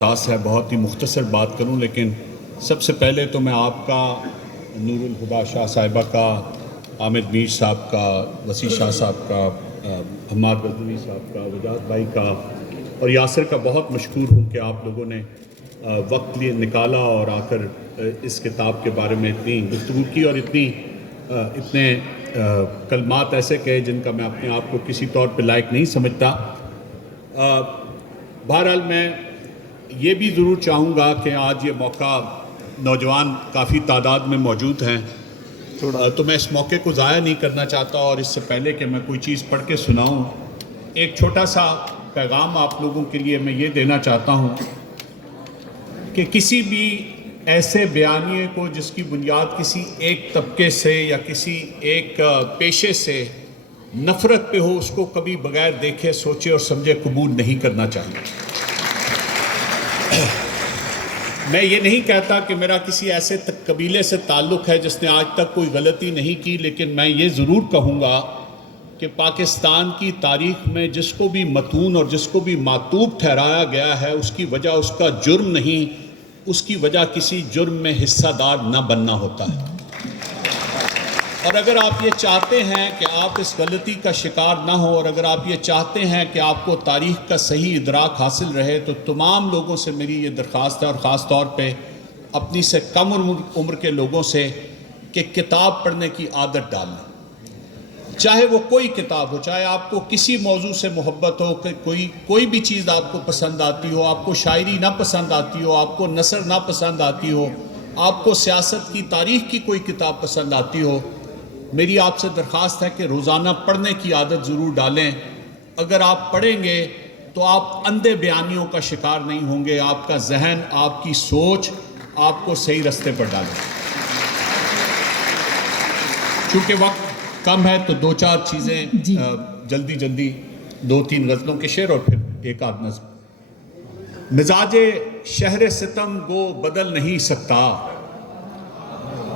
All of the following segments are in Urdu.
خاص ہے، بہت ہی مختصر بات کروں، لیکن سب سے پہلے تو میں آپ کا، نور الہدا شاہ صاحبہ کا، حامد میر صاحب کا، وسیع شاہ صاحب کا، حماد غزنوی صاحب کا، وجاد بھائی کا اور یاسر کا بہت مشکور ہوں کہ آپ لوگوں نے وقت نکالا اور آ کر اس کتاب کے بارے میں اتنی گفتگو کی اور اتنے کلمات ایسے کہے جن کا میں اپنے آپ کو کسی طور پہ لائق نہیں سمجھتا۔ بہرحال میں یہ بھی ضرور چاہوں گا کہ آج یہ موقع، نوجوان کافی تعداد میں موجود ہیں، تو میں اس موقع کو ضائع نہیں کرنا چاہتا، اور اس سے پہلے کہ میں کوئی چیز پڑھ کے سناؤں، ایک چھوٹا سا پیغام آپ لوگوں کے لیے میں یہ دینا چاہتا ہوں کہ کسی بھی ایسے بیانیے کو جس کی بنیاد کسی ایک طبقے سے یا کسی ایک پیشے سے نفرت پہ ہو، اس کو کبھی بغیر دیکھے، سوچے اور سمجھے قبول نہیں کرنا چاہیے۔ میں یہ نہیں کہتا کہ میرا کسی ایسے قبیلے سے تعلق ہے جس نے آج تک کوئی غلطی نہیں کی، لیکن میں یہ ضرور کہوں گا کہ پاکستان کی تاریخ میں جس کو بھی متون اور جس کو بھی معتوب ٹھہرایا گیا ہے، اس کی وجہ اس کا جرم نہیں، اس کی وجہ کسی جرم میں حصہ دار نہ بننا ہوتا ہے۔ اور اگر آپ یہ چاہتے ہیں کہ آپ اس غلطی کا شکار نہ ہو، اور اگر آپ یہ چاہتے ہیں کہ آپ کو تاریخ کا صحیح ادراک حاصل رہے، تو تمام لوگوں سے میری یہ درخواست ہے، اور خاص طور پہ اپنی سے کم عمر کے لوگوں سے، کہ کتاب پڑھنے کی عادت ڈالیں۔ چاہے وہ کوئی کتاب ہو، چاہے آپ کو کسی موضوع سے محبت ہو، کہ کوئی بھی چیز آپ کو پسند آتی ہو، آپ کو شاعری نہ پسند آتی ہو، آپ کو نثر نہ پسند آتی ہو، آپ کو سیاست کی، تاریخ کی کوئی کتاب پسند آتی ہو، میری آپ سے درخواست ہے کہ روزانہ پڑھنے کی عادت ضرور ڈالیں۔ اگر آپ پڑھیں گے تو آپ اندھے بیانیوں کا شکار نہیں ہوں گے، آپ کا ذہن، آپ کی سوچ آپ کو صحیح رستے پر ڈالیں۔ چونکہ وقت کم ہے تو دو چار چیزیں جلدی 2-3 غزلوں کے شعر اور پھر ایک آدھ نظم۔ مزاج شہر ستم گو بدل نہیں سکتا،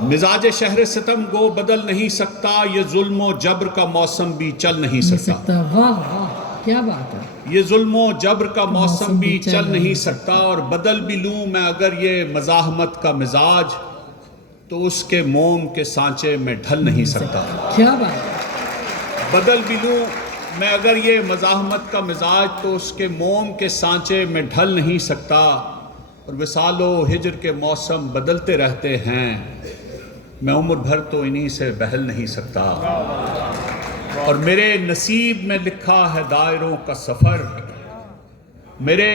مزاج شہر ستم گو بدل نہیں سکتا، یہ ظلم و جبر کا موسم بھی چل نہیں سکتا۔ واہ واہ کیا بات ہے! یہ ظلم و جبر کا موسم بھی چل نہیں سکتا، اور بدل بھی لوں میں اگر یہ مزاحمت کا مزاج، تو اس کے موم کے سانچے میں ڈھل نہیں سکتا۔ کیا بات ہے! بدل بھی لوں میں اگر یہ مزاحمت کا مزاج، تو اس کے موم کے سانچے میں ڈھل نہیں سکتا، اور وصال و ہجر کے موسم بدلتے رہتے ہیں، میں عمر بھر تو انہی سے بہل نہیں سکتا۔ اور میرے نصیب میں لکھا ہے دائروں کا سفر، میرے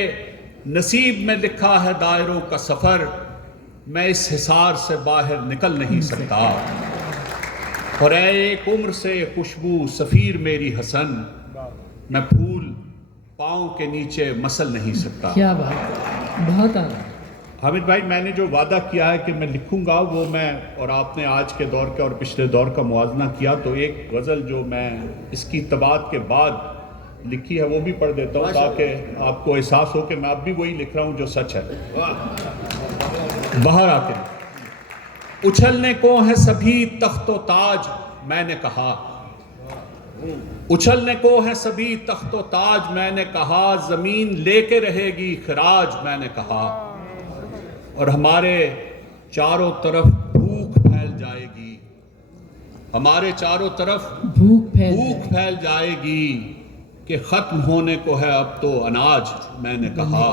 نصیب میں لکھا ہے دائروں کا سفر، میں اس حصار سے باہر نکل نہیں سکتا۔ اور اے ایک عمر سے خوشبو سفیر میری حسن، میں پھول پاؤں کے نیچے مسل نہیں سکتا۔ کیا بات ہے! بہت اعلیٰ۔ حامد بھائی، میں نے جو وعدہ کیا ہے کہ میں لکھوں گا، وہ میں، اور آپ نے آج کے دور کا اور پچھلے دور کا موازنہ کیا، تو ایک غزل جو میں اس کی طباعت کے بعد لکھی ہے وہ بھی پڑھ دیتا ہوں، تاکہ آپ کو احساس ہو کہ میں اب بھی وہی لکھ رہا ہوں جو سچ ہے۔ باہر آ کے اچھلنے کو ہے سبھی تخت و تاج، میں نے کہا، اچھلنے کو ہے سبھی تخت و تاج، میں نے کہا، زمین لے کے رہے گی خراج، میں نے کہا، اور ہمارے چاروں طرف بھوک پھیل جائے گی، ہمارے چاروں طرف بھوک پھیل جائے گی، کہ ختم ہونے کو ہے اب تو اناج، میں نے کہا،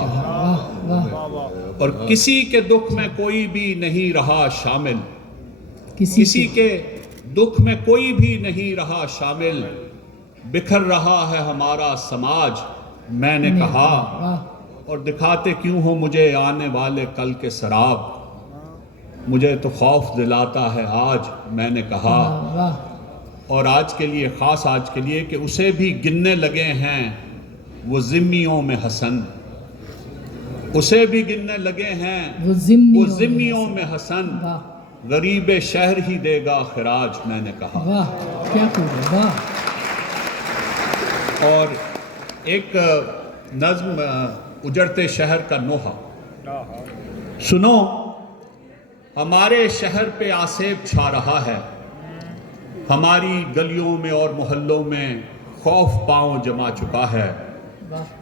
اور کسی کے دکھ میں کوئی بھی نہیں رہا شامل، کسی کے دکھ میں کوئی بھی نہیں رہا شامل، بکھر رہا ہے ہمارا سماج، میں نے کہا، اور دکھاتے کیوں ہو مجھے آنے والے کل کے سراب، مجھے تو خوف دلاتا ہے آج، میں نے کہا، اور آج کے لیے، خاص آج کے لیے، کہ اسے بھی گننے لگے ہیں وہ ذمیوں میں حسن، اسے بھی گننے لگے ہیں وہ ذمیوں میں حسن، غریب شہر ہی دے گا خراج، میں نے کہا۔ واہ کیا خوب ہے! واہ! اور ایک نظم، اجڑتے شہر کا نوحہ۔ سنو، ہمارے شہر پہ آسیب چھا رہا ہے، ہماری گلیوں میں اور محلوں میں خوف پاؤں جما چکا ہے،